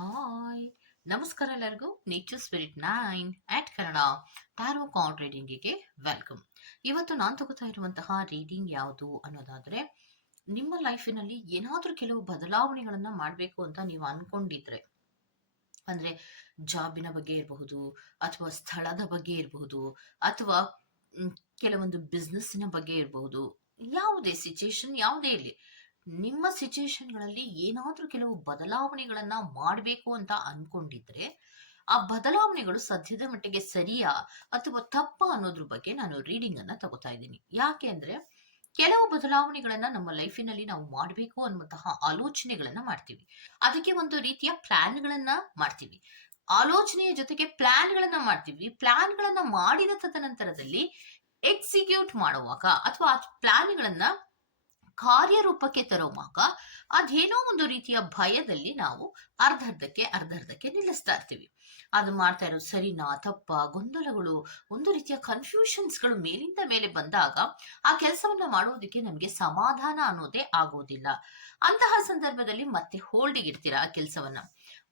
Hi. ನಮಸ್ಕಾರ ಎಲ್ಲರಿಗೂ. Nature spirit nine at Kannada tarot card ರೀಡಿಂಗಿಗೆ welcome ಇವತ್ತು ನಾನು ತಗೋತಾ ಇರುವಂತಹ ರೀಡಿಂಗ್ ಯಾವುದು ಅನ್ನೋದಾದ್ರೆ, ನಿಮ್ಮ ಲೈಫಿನಲ್ಲಿ ಏನಾದರೂ ಕೆಲವು ಬದಲಾವಣೆಗಳನ್ನ ಮಾಡಬೇಕು ಅಂತ ನೀವು ಅನ್ಕೊಂಡಿದ್ರೆ, ಅಂದ್ರೆ ಜಾಬಿನ ಬಗ್ಗೆ ಇರಬಹುದು, ಅಥವಾ ಸ್ಥಳದ ಬಗ್ಗೆ ಇರಬಹುದು, ಅಥವಾ ಕೆಲವೊಂದು ಬಿಸ್ನೆಸ್ಸಿನ ಬಗ್ಗೆ ಇರಬಹುದು, ಯಾವುದೇ ಸಿಚುಯೇಷನ್ ಯಾವುದೇ ಇರಲಿ. ನಿಮ್ಮ ಸಿಚುಯೇಷನ್ಗಳಲ್ಲಿ ಏನಾದರೂ ಕೆಲವು ಬದಲಾವಣೆಗಳನ್ನ ಮಾಡಬೇಕು ಅಂತ ಅನ್ಕೊಂಡಿದ್ರೆ, ಆ ಬದಲಾವಣೆಗಳು ಸದ್ಯದ ಮಟ್ಟಿಗೆ ಸರಿಯಾ ಅಥವಾ ತಪ್ಪಾ ಅನ್ನೋದ್ರ ಬಗ್ಗೆ ನಾನು ರೀಡಿಂಗ್ ಅನ್ನ ತಗೋತಾ ಇದ್ದೀನಿ. ಯಾಕೆ ಅಂದ್ರೆ, ಕೆಲವು ಬದಲಾವಣೆಗಳನ್ನ ನಮ್ಮ ಲೈಫಿನಲ್ಲಿ ನಾವು ಮಾಡಬೇಕು ಅನ್ನುವಂತಹ ಆಲೋಚನೆಗಳನ್ನ ಮಾಡ್ತೀವಿ. ಅದಕ್ಕೆ ಒಂದು ರೀತಿಯ ಪ್ಲಾನ್ಗಳನ್ನ ಮಾಡ್ತೀವಿ. ಆಲೋಚನೆಯ ಜೊತೆಗೆ ಪ್ಲಾನ್ಗಳನ್ನ ಮಾಡ್ತೀವಿ. ಪ್ಲಾನ್ಗಳನ್ನ ಮಾಡಿದ ತದನಂತರದಲ್ಲಿ ಎಕ್ಸಿಕ್ಯೂಟ್ ಮಾಡುವಾಗ ಅಥವಾ ಆ ಪ್ಲಾನ್ಗಳನ್ನ ಕಾರ್ಯರೂಪಕ್ಕೆ ತರುವಾಗ ಅದೇನೋ ಒಂದು ರೀತಿಯ ಭಯದಲ್ಲಿ ನಾವು ಅರ್ಧರ್ಧಕ್ಕೆ ಅರ್ಧರ್ಧಕ್ಕೆ ನಿಲ್ಲಿಸ್ತಾ ಇರ್ತೀವಿ. ಅದು ಮಾಡ್ತಾ ಇರೋ ಸರಿನಾ, ತಪ್ಪ, ಗೊಂದಲಗಳು, ಒಂದು ರೀತಿಯ ಕನ್ಫ್ಯೂಷನ್ಸ್ಗಳು ಮೇಲಿಂದ ಮೇಲೆ ಬಂದಾಗ ಆ ಕೆಲಸವನ್ನ ಮಾಡುವುದಕ್ಕೆ ನಮಗೆ ಸಮಾಧಾನ ಅನ್ನೋದೇ ಆಗೋದಿಲ್ಲ. ಅಂತಹ ಸಂದರ್ಭದಲ್ಲಿ ಮತ್ತೆ ಹೋಲ್ಡಿಗೆ ಇಡ್ತೀರಾ ಆ ಕೆಲಸವನ್ನ?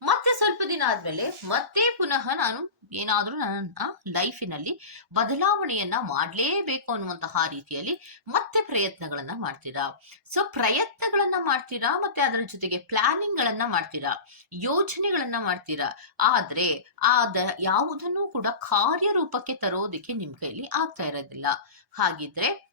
ಮತ್ತೆ ಸ್ವಲ್ಪ ದಿನ ಆದ್ಮೇಲೆ ಮತ್ತೆ ಪುನಃ ನಾನು ಏನಾದ್ರೂ ನನ್ನ ಲೈಫಿನಲ್ಲಿ ಬದಲಾವಣೆಯನ್ನ ಮಾಡಲೇಬೇಕು ಅನ್ನುವಂತಹ ರೀತಿಯಲ್ಲಿ ಮತ್ತೆ ಪ್ರಯತ್ನಗಳನ್ನ ಮಾಡ್ತೀರಾ? ಸೊ ಪ್ರಯತ್ನಗಳನ್ನ ಮಾಡ್ತೀರಾ? ಮತ್ತೆ ಅದರ ಜೊತೆಗೆ ಪ್ಲಾನಿಂಗ್ ಗಳನ್ನ ಮಾಡ್ತೀರಾ? ಯೋಜನೆಗಳನ್ನ ಮಾಡ್ತೀರಾ? ಆದ್ರೆ ಆದ ಯಾವುದನ್ನು ಕೂಡ ಕಾರ್ಯರೂಪಕ್ಕೆ ತರೋದಕ್ಕೆ ನಿಮ್ ಕೈಲಿ ಆಗ್ತಾ ಇರೋದಿಲ್ಲ. ಹಾಗಿದ್ರೆ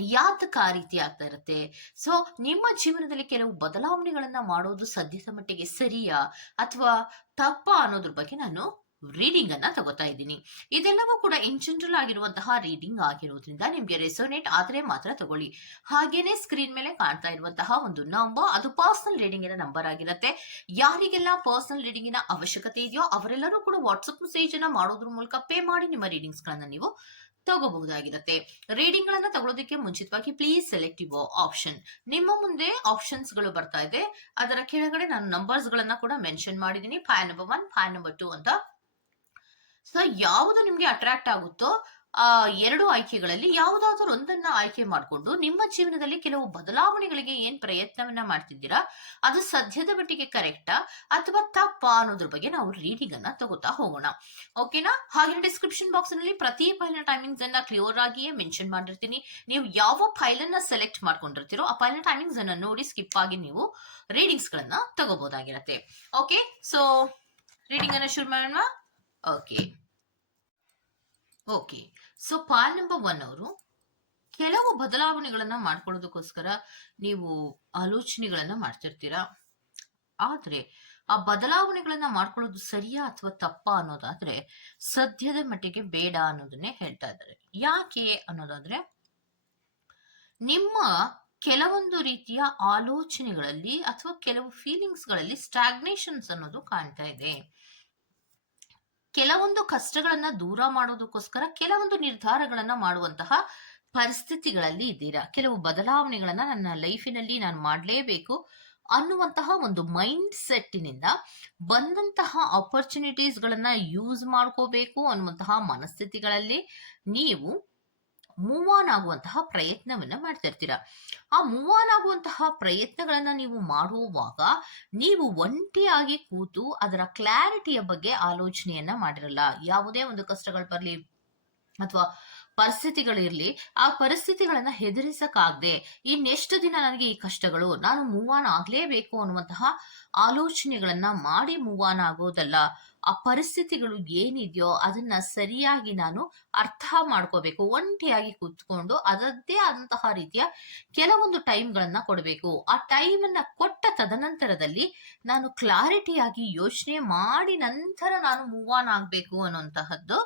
ಯಾತಕ ಆ ರೀತಿ ಆಗ್ತಾ ಇರುತ್ತೆ? ಸೊ ನಿಮ್ಮ ಜೀವನದಲ್ಲಿ ಕೆಲವು ಬದಲಾವಣೆಗಳನ್ನ ಮಾಡೋದು ಸದ್ಯದ ಮಟ್ಟಿಗೆ ಸರಿಯಾ? ಅಥವಾ ತಪ್ಪಾ ಅನ್ನೋದ್ರ ಬಗ್ಗೆ ನಾನು ರೀಡಿಂಗ್ ಅನ್ನ ತಗೋತಾ ಇದ್ದೀನಿ. ಇದೆಲ್ಲವೂ ಕೂಡ ಇನ್ ಜನರಲ್ ಆಗಿರುವಂತಹ ರೀಡಿಂಗ್ ಆಗಿರೋದ್ರಿಂದ ನಿಮ್ಗೆ ರೆಸೋನೇಟ್ ಆದ್ರೆ ಮಾತ್ರ ತಗೊಳ್ಳಿ. ಹಾಗೇನೆ ಸ್ಕ್ರೀನ್ ಮೇಲೆ ಕಾಣ್ತಾ ಇರುವಂತಹ ಒಂದು ನಂಬರ್ ಅದು ಪರ್ಸನಲ್ ರೀಡಿಂಗಿನ ನಂಬರ್ ಆಗಿರುತ್ತೆ. ಯಾರಿಗೆಲ್ಲ ಪರ್ಸನಲ್ ರೀಡಿಂಗಿನ ಅವಶ್ಯಕತೆ ಇದೆಯೋ ಅವರೆಲ್ಲರೂ ಕೂಡ ವಾಟ್ಸಪ್ ಮೆಸೇಜ್ ಅನ್ನ ಮಾಡೋದ್ರ ಮೂಲಕ ಪೇ ಮಾಡಿ ನಿಮ್ಮ ರೀಡಿಂಗ್ಸ್ ಗಳನ್ನ ನೀವು ತಗೋಬಹುದಾಗಿರುತ್ತೆ. ರೀಡಿಂಗ್ ಗಳನ್ನ ತಗೊಳ್ಳೋದಕ್ಕೆ ಮುಂಚಿತವಾಗಿ ಪ್ಲೀಸ್ ಸೆಲೆಕ್ಟ್ ಯುವ ಆಪ್ಷನ್ ನಿಮ್ಮ ಮುಂದೆ ಆಪ್ಷನ್ಸ್ಗಳು ಬರ್ತಾ ಇದೆ. ಅದರ ಕೆಳಗಡೆ ನಾನು ನಂಬರ್ಸ್ ಗಳನ್ನ ಕೂಡ ಮೆನ್ಷನ್ ಮಾಡಿದೀನಿ pile number one pile number two ಅಂತ ಸೊ ಯಾವುದು ನಿಮ್ಗೆ ಅಟ್ರಾಕ್ಟ್ ಆಗುತ್ತೋ, ಆ, ಎರಡು ಆಯ್ಕೆಗಳಲ್ಲಿ ಯಾವುದಾದ್ರೂ ಒಂದನ್ನ ಆಯ್ಕೆ ಮಾಡಿಕೊಂಡು ನಿಮ್ಮ ಜೀವನದಲ್ಲಿ ಕೆಲವು ಬದಲಾವಣೆಗಳಿಗೆ ಏನ್ ಪ್ರಯತ್ನವನ್ನ ಮಾಡ್ತಿದ್ದೀರಾ? ಅದು ಸದ್ಯದ ಮಟ್ಟಿಗೆ ಕರೆಕ್ಟಾ ಅಥವಾ ತಪ್ಪಾ ಅನ್ನೋದ್ರ ಬಗ್ಗೆ ನಾವು ರೀಡಿಂಗ್ ಅನ್ನ ತಗೋತಾ ಹೋಗೋಣ. ಓಕೆನಾ ಹಾಗೆ ಡಿಸ್ಕ್ರಿಪ್ಷನ್ ಬಾಕ್ಸ್ನಲ್ಲಿ ಪ್ರತಿ ಫೈಲ್ನ ಟೈಮಿಂಗ್ಸ್ ಅನ್ನ ಕ್ಲಿಯರ್ ಆಗಿಯೇ ಮೆನ್ಷನ್ ಮಾಡಿರ್ತೀನಿ. ನೀವು ಯಾವ ಫೈಲ್ ಅನ್ನ ಸೆಲೆಕ್ಟ್ ಮಾಡ್ಕೊಂಡಿರ್ತೀರೋ, ಆ ಫೈಲ್ನ ಟೈಮಿಂಗ್ಸ್ ಅನ್ನ ನೋಡಿ ಸ್ಕಿಪ್ ಆಗಿ ನೀವು ರೀಡಿಂಗ್ಸ್ ಗಳನ್ನ ತಗೋಬಹುದಾಗಿರತ್ತೆ ಓಕೆ ಸೊ ರೀಡಿಂಗ್ ಅನ್ನ ಶುರು ಮಾಡೋಣ. Okay okay so pile number one ಅವರು, ಕೆಲವು ಬದಲಾವಣೆಗಳನ್ನ ಮಾಡ್ಕೊಳ್ಳೋದಕ್ಕೋಸ್ಕರ ನೀವು ಆಲೋಚನೆಗಳನ್ನ ಮಾಡ್ತಿರ್ತೀರ? ಆದ್ರೆ, ಆ ಬದಲಾವಣೆಗಳನ್ನ ಮಾಡ್ಕೊಳ್ಳೋದು ಸರಿಯಾ ಅಥವಾ ತಪ್ಪ ಅನ್ನೋದಾದ್ರೆ, ಸದ್ಯದ ಮಟ್ಟಿಗೆ ಬೇಡ ಅನ್ನೋದನ್ನೇ ಹೇಳ್ತಾ ಇದ್ದಾರೆ. ಯಾಕೆ ಅನ್ನೋದಾದ್ರೆ, ನಿಮ್ಮ ಕೆಲವೊಂದು ರೀತಿಯ ಆಲೋಚನೆಗಳಲ್ಲಿ ಅಥವಾ ಕೆಲವು ಫೀಲಿಂಗ್ಸ್ಗಳಲ್ಲಿ ಸ್ಟಾಗ್ನೇಷನ್ಸ್ ಅನ್ನೋದು ಕಾಣ್ತಾ ಇದೆ. ಕೆಲವೊಂದು ಕಷ್ಟಗಳನ್ನ ದೂರ ಮಾಡೋದಕ್ಕೋಸ್ಕರ ಕೆಲವೊಂದು ನಿರ್ಧಾರಗಳನ್ನ ಮಾಡುವಂತಹ ಪರಿಸ್ಥಿತಿಗಳಲ್ಲಿ ಇದ್ದೀರಾ? ಕೆಲವು ಬದಲಾವಣೆಗಳನ್ನ ನನ್ನ ಲೈಫಿನಲ್ಲಿ ನಾನು ಮಾಡಲೇಬೇಕು ಅನ್ನುವಂತಹ ಒಂದು ಮೈಂಡ್ ಸೆಟ್ಟಿನಿಂದ ಬಂದಂತಹ ಆಪರ್ಚುನಿಟೀಸ್ ಗಳನ್ನ ಯೂಸ್ ಮಾಡ್ಕೋಬೇಕು ಅನ್ನುವಂತಹ ಮನಸ್ಥಿತಿಗಳಲ್ಲಿ ನೀವು ಮೂವ್ ಆನ್ ಆಗುವಂತಹ ಪ್ರಯತ್ನವನ್ನ ಮಾಡ್ತಾ ಇರ್ತೀರಾ. ಆ ಮೂವ್ ಆನ್ ಆಗುವಂತಹ ಪ್ರಯತ್ನಗಳನ್ನ ನೀವು ಮಾಡುವಾಗ ನೀವು ಒಂಟಿಯಾಗಿ ಕೂತು ಅದರ ಕ್ಲಾರಿಟಿಯ ಬಗ್ಗೆ ಆಲೋಚನೆಯನ್ನ ಮಾಡಿರಲ್ಲ. ಯಾವುದೇ ಒಂದು ಕಷ್ಟಗಳು ಬರಲಿ, ಅಥವಾ ಪರಿಸ್ಥಿತಿಗಳಿರ್ಲಿ ಆ ಪರಿಸ್ಥಿತಿಗಳನ್ನ ಹೆದರಿಸಕ್ಕಾಗದೆ ಇನ್ನೆಷ್ಟು ದಿನ ನನಗೆ ಈ ಕಷ್ಟಗಳು, ನಾನು ಮೂವ್ ಆನ್ ಆಗ್ಲೇಬೇಕು ಅನ್ನುವಂತಹ ಆಲೋಚನೆಗಳನ್ನ ಮಾಡಿ ಮೂವ್ ಆನ್ ಆಗೋದಲ್ಲ. ಆ ಪರಿಸ್ಥಿತಿಗಳು ಏನಿದೆಯೋ ಅದನ್ನ ಸರಿಯಾಗಿ ನಾನು ಅರ್ಥ ಮಾಡ್ಕೋಬೇಕು, ಒಂಟಿಯಾಗಿ ಕೂತ್ಕೊಂಡು ಅದರದ್ದೇ ಆದಂತಹ ರೀತಿಯ ಕೆಲವೊಂದು ಟೈಮ್ಗಳನ್ನ ಕೊಡಬೇಕು. ಆ ಟೈಮ್ ಅನ್ನ ಕೊಟ್ಟ ತದನಂತರದಲ್ಲಿ ನಾನು ಕ್ಲಾರಿಟಿಯಾಗಿ ಯೋಚನೆ ಮಾಡಿ ನಂತರ ನಾನು ಮೂವ್ ಆನ್ ಆಗ್ಬೇಕು ಅನ್ನುವಂತಹದ್ದು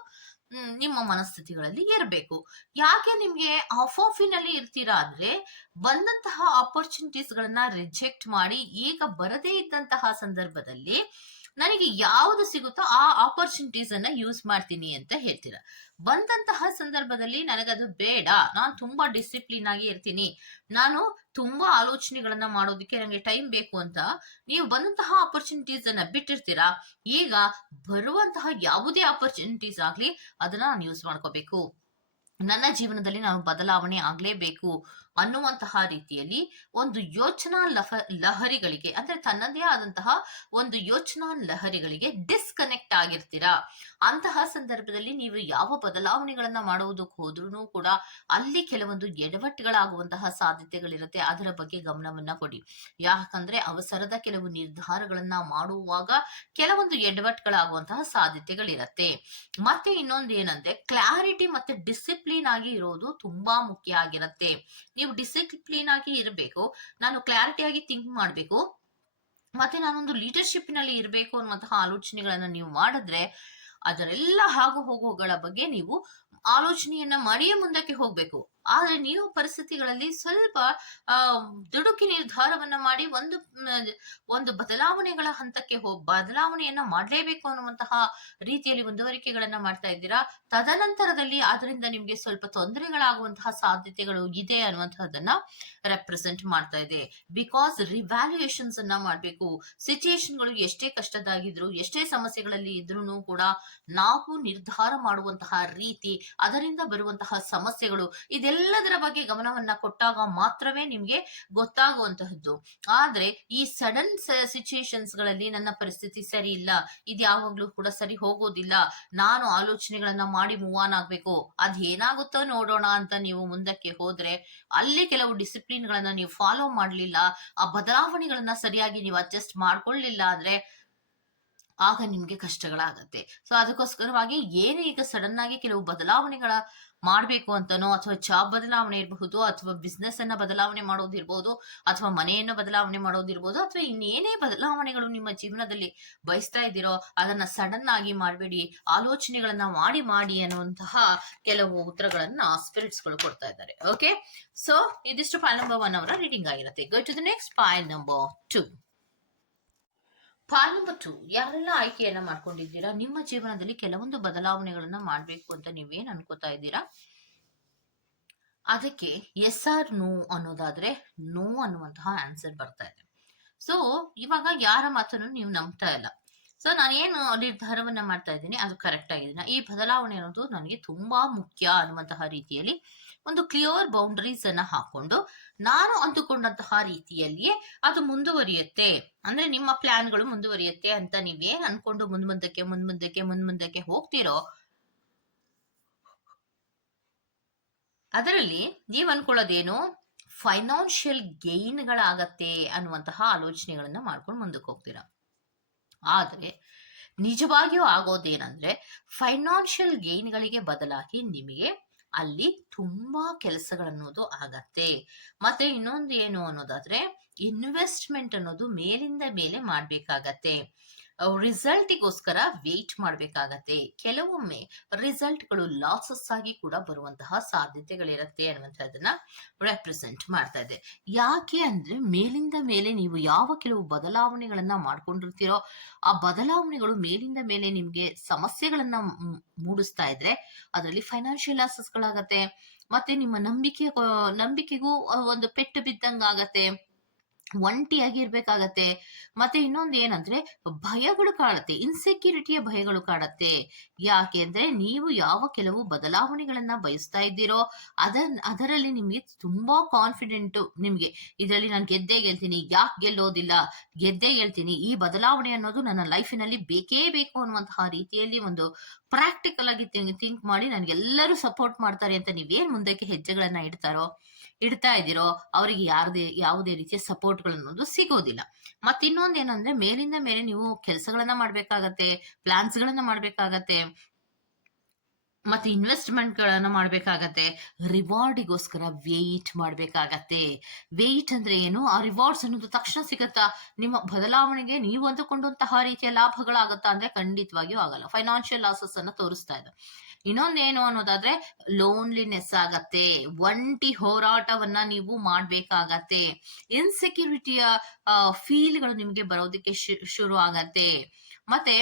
ನಿಮ್ಮ ಮನಸ್ಥಿತಿಗಳಲ್ಲಿ ಇರಬೇಕು. ಯಾಕೆ ನಿಮ್ಗೆ ಆಫ್ ಆಫಿನಲ್ಲಿ ಇರ್ತೀರಾ ಅಂದ್ರೆ, ಬಂದಂತಹ ಆಪರ್ಚುನಿಟೀಸ್ ಗಳನ್ನ ರಿಜೆಕ್ಟ್ ಮಾಡಿ ಈಗ ಬರದೇ ಇದ್ದಂತಹ ಸಂದರ್ಭದಲ್ಲಿ ನನಗೆ ಯಾವುದು ಸಿಗುತ್ತೋ ಆ ಆಪರ್ಚುನಿಟೀಸ್ ಅನ್ನ ಯೂಸ್ ಮಾಡ್ತೀನಿ ಅಂತ ಹೇಳ್ತೀರಾ. ಬಂದಂತಹ ಸಂದರ್ಭದಲ್ಲಿ ನನಗದು ಬೇಡ. ನಾನು ತುಂಬಾ ಡಿಸಿಪ್ಲಿನ್ ಆಗಿ ಇರ್ತೀನಿ. ನಾನು ತುಂಬಾ ಆಲೋಚನೆಗಳನ್ನ ಮಾಡೋದಕ್ಕೆ ನನಗೆ ಟೈಮ್ ಬೇಕು ಅಂತ ನೀವು ಬಂದಂತಹ ಆಪರ್ಚುನಿಟೀಸ್ ಅನ್ನ ಬಿಟ್ಟಿರ್ತೀರಾ, ಈಗ ಬರುವಂತಹ ಯಾವುದೇ ಆಪರ್ಚುನಿಟೀಸ್ ಆಗ್ಲಿ ಅದನ್ನ ನಾನು ಯೂಸ್ ಮಾಡ್ಕೋಬೇಕು. ನನ್ನ ಜೀವನದಲ್ಲಿ ನಾನು ಬದಲಾವಣೆ ಆಗ್ಲೇಬೇಕು. ಅನ್ನುವಂತಹ ರೀತಿಯಲ್ಲಿ ಒಂದು ಯೋಚನಾ ಲಹ, ಲಹರಿಗಳಿಗೆ, ಅಂದ್ರೆ ತನ್ನದೇ ಆದಂತಹ ಒಂದು ಯೋಚನಾ ಲಹರಿಗಳಿಗೆ ಡಿಸ್ಕನೆಕ್ಟ್ ಆಗಿರ್ತೀರಾ? ಅಂತಹ ಸಂದರ್ಭದಲ್ಲಿ ನೀವು ಯಾವ ಬದಲಾವಣೆಗಳನ್ನ ಮಾಡುವುದಕ್ಕೆ ಹೋದ್ರೂ ಕೂಡ ಅಲ್ಲಿ ಕೆಲವೊಂದು ಎಡವಟ್ಟುಗಳಾಗುವಂತಹ ಸಾಧ್ಯತೆಗಳಿರುತ್ತೆ. ಅದರ ಬಗ್ಗೆ ಗಮನವನ್ನ ಕೊಡಿ. ಯಾಕಂದ್ರೆ ಅವಸರದ ಕೆಲವು ನಿರ್ಧಾರಗಳನ್ನ ಮಾಡುವಾಗ ಕೆಲವೊಂದು ಎಡವಟ್ಟುಗಳಾಗುವಂತಹ ಸಾಧ್ಯತೆಗಳಿರತ್ತೆ. ಮತ್ತೆ ಇನ್ನೊಂದು ಏನಂದ್ರೆ ಕ್ಲಾರಿಟಿ ಮತ್ತೆ ಡಿಸಿಪ್ಲಿನ್ ಆಗಿ ಇರೋದು ತುಂಬಾ ಮುಖ್ಯ ಆಗಿರತ್ತೆ. ಡಿಸಿಪ್ಲಿನ್ ಆಗಿ ಇರಬೇಕು, ನಾನು ಕ್ಲಾರಿಟಿ ಆಗಿ ಥಿಂಕ್ ಮಾಡಬೇಕು, ಮತ್ತೆ ನಾನೊಂದು ಲೀಡರ್ಶಿಪ್ನಲ್ಲಿ ಇರಬೇಕು ಅನ್ನುವಂತಹ ಆಲೋಚನೆಗಳನ್ನ ನೀವು ಮಾಡಿದ್ರೆ, ಅದರೆಲ್ಲ ಹಾಗು ಹೋಗುಗಳ ಬಗ್ಗೆ ನೀವು ಆಲೋಚನೆಯನ್ನ ಮಾಡಿಯೇ ಮುಂದಕ್ಕೆ ಹೋಗ್ಬೇಕು. ಆದ್ರೆ ನೀವು ಪರಿಸ್ಥಿತಿಗಳಲ್ಲಿ ಸ್ವಲ್ಪ ದುಡುಕಿ ನಿರ್ಧಾರವನ್ನ ಮಾಡಿ ಒಂದು ಒಂದು ಬದಲಾವಣೆಗಳ ಹಂತಕ್ಕೆ ಹೋಗಿ ಬದಲಾವಣೆಯನ್ನ ಮಾಡಲೇಬೇಕು ಅನ್ನುವಂತಹ ರೀತಿಯಲ್ಲಿ ಮುಂದುವರಿಕೆಗಳನ್ನ ಮಾಡ್ತಾ ಇದ್ದೀರಾ? ತದನಂತರದಲ್ಲಿ ಅದರಿಂದ ನಿಮ್ಗೆ ಸ್ವಲ್ಪ ತೊಂದರೆಗಳಾಗುವಂತಹ ಸಾಧ್ಯತೆಗಳು ಇದೆ ಅನ್ನುವಂತಹದನ್ನ ರೆಪ್ರೆಸೆಂಟ್ ಮಾಡ್ತಾ ಇದೆ. ಬಿಕಾಸ್ ರಿವ್ಯಾಲ್ಯೂಯೇಷನ್ಸ್ ಅನ್ನ ಮಾಡಬೇಕು. ಸಿಚುಯೇಷನ್ಗಳು ಎಷ್ಟೇ ಕಷ್ಟದಾಗಿದ್ರು, ಎಷ್ಟೇ ಸಮಸ್ಯೆಗಳಲ್ಲಿ ಇದ್ರೂ ಕೂಡ ನಾವು ನಿರ್ಧಾರ ಮಾಡುವಂತಹ ರೀತಿ, ಅದರಿಂದ ಬರುವಂತಹ ಸಮಸ್ಯೆಗಳು ಇದೆಲ್ಲದರ ಬಗ್ಗೆ ಗಮನವನ್ನ ಕೊಟ್ಟಾಗ ಮಾತ್ರವೇ ನಿಮ್ಗೆ ಗೊತ್ತಾಗುವಂತಹದ್ದು. ಆದ್ರೆ ಈ ಸಡನ್ ಸಿಚುಯೇಷನ್ಸ್ಗಳಲ್ಲಿ ನನ್ನ ಪರಿಸ್ಥಿತಿ ಸರಿ ಇಲ್ಲ, ಇದು ಯಾವಾಗ್ಲೂ ಕೂಡ ಸರಿ ಹೋಗೋದಿಲ್ಲ, ನಾನು ಆಲೋಚನೆಗಳನ್ನ ಮಾಡಿ ಮೂವ್ ಆನ್ ಆಗ್ಬೇಕು, ಅದ್ ಏನಾಗುತ್ತೋ ನೋಡೋಣ ಅಂತ ನೀವು ಮುಂದಕ್ಕೆ ಹೋದ್ರೆ, ಅಲ್ಲಿ ಕೆಲವು ಡಿಸಿಪ್ಲಿನ್ ಗಳನ್ನ ನೀವು ಫಾಲೋ ಮಾಡ್ಲಿಲ್ಲ, ಆ ಬದಲಾವಣೆಗಳನ್ನ ಸರಿಯಾಗಿ ನೀವು ಅಡ್ಜಸ್ಟ್ ಮಾಡ್ಕೊಳ್ಳಿಲ್ಲ ಅಂದ್ರೆ ಆಗ ನಿಮ್ಗೆ ಕಷ್ಟಗಳಾಗತ್ತೆ. ಸೊ ಅದಕ್ಕೋಸ್ಕರವಾಗಿ ಏನೇ ಈಗ ಸಡನ್ ಆಗಿ ಕೆಲವು ಬದಲಾವಣೆಗಳ ಮಾಡ್ಬೇಕು ಅಂತನೋ, ಅಥವಾ ಜಾಬ್ ಬದಲಾವಣೆ ಇರಬಹುದು, ಅಥವಾ ಬಿಸ್ನೆಸ್ ಅನ್ನ ಬದಲಾವಣೆ ಮಾಡೋದಿರ್ಬೋದು ಅಥವಾ ಮನೆಯನ್ನು ಬದಲಾವಣೆ ಮಾಡೋದಿರ್ಬೋದು ಅಥವಾ ಇನ್ನೇನೇ ಬದಲಾವಣೆಗಳು ನಿಮ್ಮ ಜೀವನದಲ್ಲಿ ಬಯಸ್ತಾ ಇದ್ದೀರೋ, ಅದನ್ನ ಸಡನ್ ಆಗಿ ಮಾಡಬೇಡಿ, ಆಲೋಚನೆಗಳನ್ನ ಮಾಡಿ ಮಾಡಿ ಅನ್ನುವಂತಹ ಕೆಲವು ಉತ್ತರಗಳನ್ನ ಸ್ಪಿರಿಟ್ಸ್ಗಳು ಕೊಡ್ತಾ ಇದ್ದಾರೆ. ಓಕೆ ಸೊ ಇದಿಷ್ಟು ಫೈಲ್ ನಂಬರ್ ಒನ್ ಅವರ ರೀಡಿಂಗ್ ಆಗಿರುತ್ತೆ. Go to the next pile number two pile number two ಯಾರೆಲ್ಲ ಆಯ್ಕೆಯನ್ನ ಮಾಡ್ಕೊಂಡಿದ್ದೀರಾ? ನಿಮ್ಮ ಜೀವನದಲ್ಲಿ ಕೆಲವೊಂದು ಬದಲಾವಣೆಗಳನ್ನ ಮಾಡ್ಬೇಕು ಅಂತ ನೀವೇನ್ ಅನ್ಕೋತಾ ಇದ್ದೀರಾ? ಅದಕ್ಕೆ ಎಸ್ ಆರ್ ನೋ ಅನ್ನೋದಾದ್ರೆ ನೋ ಅನ್ನುವಂತಹ ಆನ್ಸರ್ ಬರ್ತಾ ಇದೆ. ಸೊ ಇವಾಗ ಯಾರ ಮಾತನ್ನು ನೀವು ನಂಬ್ತಾ ಇಲ್ಲ. ಸೊ ಏನು ನಿರ್ಧಾರವನ್ನ ಮಾಡ್ತಾ ಇದ್ದೀನಿ, ಅದು ಕರೆಕ್ಟ್ ಆಗಿದೆ. ಈ ಬದಲಾವಣೆ ಅನ್ನೋದು ನನಗೆ ತುಂಬಾ ಮುಖ್ಯ ಅನ್ನುವಂತಹ ರೀತಿಯಲ್ಲಿ ಒಂದು ಕ್ಲಿಯರ್ ಬೌಂಡರೀಸ್ ಅನ್ನ ಹಾಕೊಂಡು ನಾನು ಅಂದುಕೊಂಡಂತಹ ರೀತಿಯಲ್ಲಿಯೇ ಅದು ಮುಂದುವರಿಯುತ್ತೆ. ಅಂದ್ರೆ ನಿಮ್ಮ ಪ್ಲಾನ್ಗಳು ಮುಂದುವರಿಯುತ್ತೆ ಅಂತ ನೀವೇನ್ ಅನ್ಕೊಂಡು ಮುಂದ್ ಮುಂದಕ್ಕೆ ಮುಂದ್ ಮುಂದಕ್ಕೆ ಮುಂದ್ ಮುಂದಕ್ಕೆ ಹೋಗ್ತಿರೋ ಅದರಲ್ಲಿ ನೀವ್ ಅನ್ಕೊಳ್ಳೋದೇನು? ಫೈನಾನ್ಷಿಯಲ್ ಗೇನ್ಗಳಾಗತ್ತೆ ಅನ್ನುವಂತಹ ಆಲೋಚನೆಗಳನ್ನ ಮಾಡ್ಕೊಂಡು ಮುಂದಕ್ಕೆ ಹೋಗ್ತೀರಾ. ಆದ್ರೆ ನಿಜವಾಗಿಯೂ ಆಗೋದೇನಂದ್ರೆ ಫೈನಾನ್ಷಿಯಲ್ ಗೇನ್ಗಳಿಗೆ ಬದಲಾಗಿ ನಿಮಗೆ ಅಲ್ಲಿ ತುಂಬಾ ಕೆಲಸಗಳನ್ನೋದು ಆಗತ್ತೆ. ಮತ್ತೆ ಇನ್ನೊಂದು ಏನು ಅನ್ನೋದಾದ್ರೆ ಇನ್ವೆಸ್ಟ್ಮೆಂಟ್ ಅನ್ನೋದು ಮೇಲಿಂದ ಮೇಲೆ ಮಾಡ್ಬೇಕಾಗತ್ತೆ. ರಿಸಲ್ಟಿಗೋಸ್ಕರ ವೇಟ್ ಮಾಡಬೇಕಾಗತ್ತೆ. ಕೆಲವೊಮ್ಮೆ ರಿಸಲ್ಟ್ಗಳು ಲಾಸಸ್ ಆಗಿ ಕೂಡ ಬರುವಂತಹ ಸಾಧ್ಯತೆಗಳಿರುತ್ತೆ ಅನ್ನುವಂಥದ್ದನ್ನ ರೆಪ್ರೆಸೆಂಟ್ ಮಾಡ್ತಾ ಇದೆ. ಯಾಕೆ ಅಂದ್ರೆ ಮೇಲಿಂದ ಮೇಲೆ ನೀವು ಯಾವ ಕೆಲವು ಬದಲಾವಣೆಗಳನ್ನ ಮಾಡ್ಕೊಂಡಿರ್ತೀರೋ, ಆ ಬದಲಾವಣೆಗಳು ಮೇಲಿಂದ ಮೇಲೆ ನಿಮ್ಗೆ ಸಮಸ್ಯೆಗಳನ್ನ ಮೂಡಿಸ್ತಾ ಇದ್ರೆ ಅದರಲ್ಲಿ ಫೈನಾನ್ಷಿಯಲ್ ಲಾಸಸ್ಗಳಾಗತ್ತೆ, ಮತ್ತೆ ನಿಮ್ಮ ನಂಬಿಕೆ ನಂಬಿಕೆಗೂ ಒಂದು ಪೆಟ್ಟು ಬಿದ್ದಂಗಾಗತ್ತೆ. ಒಂಟಿಯಾಗಿ ಇರ್ಬೇಕಾಗತ್ತೆ ಮತ್ತೆ ಇನ್ನೊಂದು ಏನಂದ್ರೆ, ಭಯಗಳು ಕಾಡತ್ತೆ ಇನ್ಸೆಕ್ಯೂರಿಟಿಯ ಭಯಗಳು ಕಾಡತ್ತೆ ಯಾಕೆ ಅಂದ್ರೆ, ನೀವು ಯಾವ ಕೆಲವು ಬದಲಾವಣೆಗಳನ್ನ ಬಯಸ್ತಾ ಇದ್ದೀರೋ, ಅದನ್, ಅದರಲ್ಲಿ ನಿಮ್ಗೆ ತುಂಬಾ ಕಾನ್ಫಿಡೆಂಟ್ ನಿಮ್ಗೆ. ಇದರಲ್ಲಿ ನಾನು ಗೆದ್ದೇ ಗೆಲ್ತೀನಿ, ಯಾಕೆ ಗೆಲ್ಲೋದಿಲ್ಲ? ಗೆದ್ದೇ ಗೆಲ್ತೀನಿ. ಈ ಬದಲಾವಣೆ ಅನ್ನೋದು ನನ್ನ ಲೈಫಿನಲ್ಲಿ ಬೇಕೇ ಬೇಕು ಅನ್ನುವಂತಹ ರೀತಿಯಲ್ಲಿ ಒಂದು ಪ್ರಾಕ್ಟಿಕಲ್ ಆಗಿ ಥಿಂಕ್ ಮಾಡಿ ನನ್ಗೆಲ್ಲರೂ ಸಪೋರ್ಟ್ ಮಾಡ್ತಾರೆ ಅಂತ ನೀವೇನ್ ಮುಂದಕ್ಕೆ ಹೆಜ್ಜೆಗಳನ್ನ ಇಡ್ತಾರೋ. ಇಡ್ತಾ ಇದ್ದೀರೋ, ಅವರಿಗೆ ಯಾರದೇ, ಯಾವುದೇ ರೀತಿಯ ಸಪೋರ್ಟ್ ಸಪೋರ್ಟ್ಗಳನ್ನೋದು ಸಿಗೋದಿಲ್ಲ. ಮತ್ತೆ ಇನ್ನೊಂದ್ ಏನಂದ್ರೆ, ಮೇಲಿಂದ ಮೇಲೆ ನೀವು ಕೆಲಸಗಳನ್ನ ಮಾಡ್ಬೇಕಾಗತ್ತೆ ಪ್ಲಾನ್ಸ್ ಗಳನ್ನ ಮಾಡ್ಬೇಕಾಗತ್ತೆ, ಮತ್ತೆ ಇನ್ವೆಸ್ಟ್ಮೆಂಟ್ ಗಳನ್ನ ಮಾಡ್ಬೇಕಾಗತ್ತೆ, ರಿವಾರ್ಡಿಗೋಸ್ಕರ ವೇಟ್ ಮಾಡ್ಬೇಕಾಗತ್ತೆ. ವೇಟ್ ಅಂದ್ರೆ ಏನು? ಆ ರಿವಾರ್ಡ್ಸ್ ಅನ್ನೋದು ತಕ್ಷಣ ಸಿಗತ್ತಾ? ನಿಮ್ಮ ಬದಲಾವಣೆಗೆ ನೀವು ಅಂದುಕೊಂಡಂತಹ ರೀತಿಯ ಲಾಭಗಳಾಗತ್ತಾ? ಅಂದ್ರೆ ಖಂಡಿತವಾಗಿಯೂ ಆಗಲ್ಲ. ಫೈನಾನ್ಷಿಯಲ್ ಲಾಸಸ್ ಅನ್ನ ತೋರಿಸ್ತಾ ಇದೆ. ಇನ್ನೊಂದೇನು ಅನ್ನೋದಾದ್ರೆ ಲೋನ್ಲಿನೆಸ್ ಆಗತ್ತೆ. ಒಂಟಿ ಹೋರಾಟವನ್ನ ನೀವು ಮಾಡ್ಬೇಕಾಗತ್ತೆ. ಇನ್ಸೆಕ್ಯೂರಿಟಿಯ ಫೀಲ್ಗಳು ನಿಮ್ಗೆ ಬರೋದಕ್ಕೆ ಶುರು ಆಗತ್ತೆ. ಮತ್ತೆ,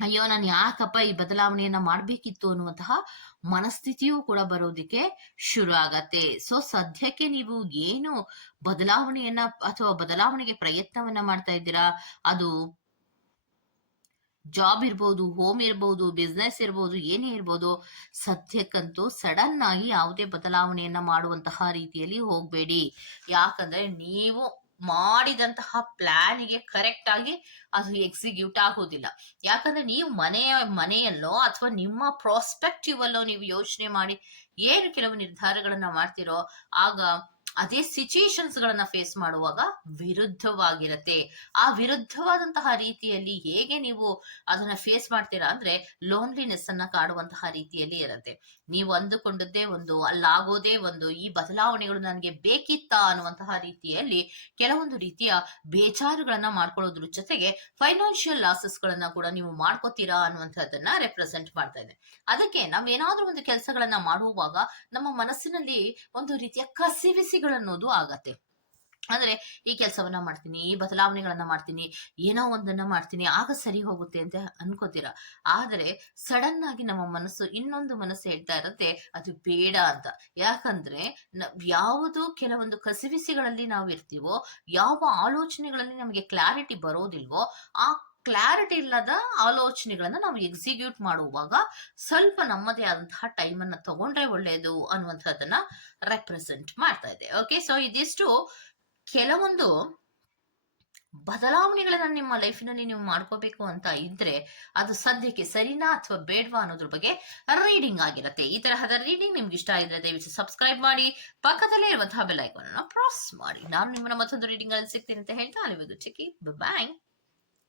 ಅಯ್ಯೋ, ನಾನು ಯಾಕಪ್ಪ ಈ ಬದಲಾವಣೆಯನ್ನ ಮಾಡ್ಬೇಕಿತ್ತು ಅನ್ನುವಂತಹ ಮನಸ್ಥಿತಿಯೂ ಕೂಡ ಬರೋದಕ್ಕೆ ಶುರು ಆಗತ್ತೆ. ಸೊ ಸದ್ಯಕ್ಕೆ ನೀವು ಏನು ಬದಲಾವಣೆಯನ್ನ ಅಥವಾ ಬದಲಾವಣೆಗೆ ಪ್ರಯತ್ನವನ್ನ ಮಾಡ್ತಾ ಇದ್ದೀರಾ? ಅದು ಜಾಬ್ ಇರ್ಬೋದು ಹೋಮ್ ಇರ್ಬೋದು ಬಿಸ್ನೆಸ್ ಇರ್ಬೋದು, ಏನೇ ಇರ್ಬೋದು, ಸದ್ಯಕ್ಕಂತೂ ಸಡನ್ ಆಗಿ ಯಾವುದೇ ಬದಲಾವಣೆಯನ್ನ ಮಾಡುವಂತಹ ರೀತಿಯಲ್ಲಿ ಹೋಗಬೇಡಿ. ಯಾಕಂದ್ರೆ ನೀವು ಮಾಡಿದಂತಹ ಪ್ಲಾನಿಗೆ ಕರೆಕ್ಟ್ ಆಗಿ ಅದು ಎಕ್ಸಿಕ್ಯೂಟ್ ಆಗೋದಿಲ್ಲ. ಯಾಕಂದ್ರೆ ನೀವು ಮನೆಯ ಮನೆಯಲ್ಲೋ ಅಥವಾ ನಿಮ್ಮ ಪ್ರಾಸ್ಪೆಕ್ಟಿವ್ ಅಲ್ಲೋ ನೀವು ಯೋಚನೆ ಮಾಡಿ ಏನು ಕೆಲವು ನಿರ್ಧಾರಗಳನ್ನ ಮಾಡ್ತಿರೋ, ಆಗ ಅದೇ ಸಿಚುಯೇಷನ್ಸ್ ಗಳನ್ನ ಫೇಸ್ ಮಾಡುವಾಗ ವಿರುದ್ಧವಾಗಿರತ್ತೆ. ಆ ವಿರುದ್ಧವಾದಂತಹ ರೀತಿಯಲ್ಲಿ ಹೇಗೆ ನೀವು ಅದನ್ನ ಫೇಸ್ ಮಾಡ್ತೀರಾ ಅಂದ್ರೆ ಲೋನ್ಲಿನೆಸ್ ಅನ್ನ ಕಾಡುವಂತಹ ರೀತಿಯಲ್ಲಿ ಇರತ್ತೆ. ನೀವು ಅಂದುಕೊಂಡದ್ದೇ ಒಂದು, ಅಲ್ಲಾಗೋದೇ ಒಂದು, ಈ ಬದಲಾವಣೆಗಳು ನನಗೆ ಬೇಕಿತ್ತಾ ಅನ್ನುವಂತಹ ರೀತಿಯಲ್ಲಿ ಕೆಲವೊಂದು ರೀತಿಯ ಬೇಜಾರುಗಳನ್ನ ಮಾಡ್ಕೊಳ್ಳೋದ್ರ ಜೊತೆಗೆ ಫೈನಾನ್ಷಿಯಲ್ ಲಾಸಸ್ ಗಳನ್ನ ಕೂಡ ನೀವು ಮಾಡ್ಕೋತೀರಾ ಅನ್ನುವಂಥದ್ದನ್ನ ರೆಪ್ರೆಸೆಂಟ್ ಮಾಡ್ತಾ ಇದೆ. ಅದಕ್ಕೆ ನಾವೇನಾದ್ರೂ ಒಂದು ಕೆಲಸಗಳನ್ನ ಮಾಡುವಾಗ ನಮ್ಮ ಮನಸ್ಸಿನಲ್ಲಿ ಒಂದು ರೀತಿಯ ಕಸಿವಿಸಿಗಳನ್ನೋದು ಆಗತ್ತೆ. ಅಂದ್ರೆ ಈ ಕೆಲಸವನ್ನ ಮಾಡ್ತೀನಿ, ಈ ಬದಲಾವಣೆಗಳನ್ನ ಮಾಡ್ತೀನಿ, ಏನೋ ಒಂದನ್ನ ಮಾಡ್ತೀನಿ, ಆಗ ಸರಿ ಹೋಗುತ್ತೆ ಅಂತ ಅನ್ಕೋತೀರ. ಆದ್ರೆ ಸಡನ್ ಆಗಿ ನಮ್ಮ ಮನಸ್ಸು ಇನ್ನೊಂದು ಮನಸ್ಸು ಹೇಳ್ತಾ ಇರುತ್ತೆ, ಅದು ಬೇಡ ಅಂತ. ಯಾಕಂದ್ರೆ ಯಾವುದು ಕೆಲವೊಂದು ಕಸಿವಿಸಿಗಳಲ್ಲಿ ನಾವು ಇರ್ತೀವೋ ಯಾವ ಆಲೋಚನೆಗಳಲ್ಲಿ ನಮಗೆ ಕ್ಲಾರಿಟಿ ಬರೋದಿಲ್ವೋ, ಆ ಕ್ಲಾರಿಟಿ ಇಲ್ಲದ ಆಲೋಚನೆಗಳನ್ನ ನಾವು ಎಕ್ಸಿಕ್ಯೂಟ್ ಮಾಡುವಾಗ ಸ್ವಲ್ಪ ನಮ್ಮದೇ ಆದಂತಹ ಟೈಮ್ ಅನ್ನ ತಗೊಂಡ್ರೆ ಒಳ್ಳೆಯದು ಅನ್ನುವಂಥದ್ದನ್ನ ರೆಪ್ರೆಸೆಂಟ್ ಮಾಡ್ತಾ ಇದೆ. ಓಕೆ ಸೊ ಇದಿಷ್ಟು ಕೆಲವೊಂದು ಬದಲಾವಣೆಗಳನ್ನ ನಿಮ್ಮ ಲೈಫಿನಲ್ಲಿ ನೀವು ಮಾಡ್ಕೋಬೇಕು ಅಂತ ಇದ್ರೆ ಅದು ಸದ್ಯಕ್ಕೆ ಸರಿನಾ ಅಥವಾ ಬೇಡವಾ ಅನ್ನೋದ್ರ ಬಗ್ಗೆ ರೀಡಿಂಗ್ ಆಗಿರುತ್ತೆ. ಈ ತರಹದ ರೀಡಿಂಗ್ ನಿಮ್ಗೆ ಇಷ್ಟ ಆಗಿದ್ರೆ ದಯವಿಟ್ಟು ಸಬ್ಸ್ಕ್ರೈಬ್ ಮಾಡಿ, ಪಕ್ಕದಲ್ಲೇ ಇರುವಂತಹ ಬೆಲ್ ಐಕಾನ್ ಪ್ರೆಸ್ ಮಾಡಿ. ನಾನು ನಿಮ್ಮನ್ನ ಮತ್ತೊಂದು ರೀಡಿಂಗ್ ಅಲ್ಲಿ ಸಿಗ್ತೀನಿ ಅಂತ ಹೇಳ್ತಾ ಅಲ್ಲಿವರೆಗೂ ಚೆಕ್ಕಿ ಬಾಯ್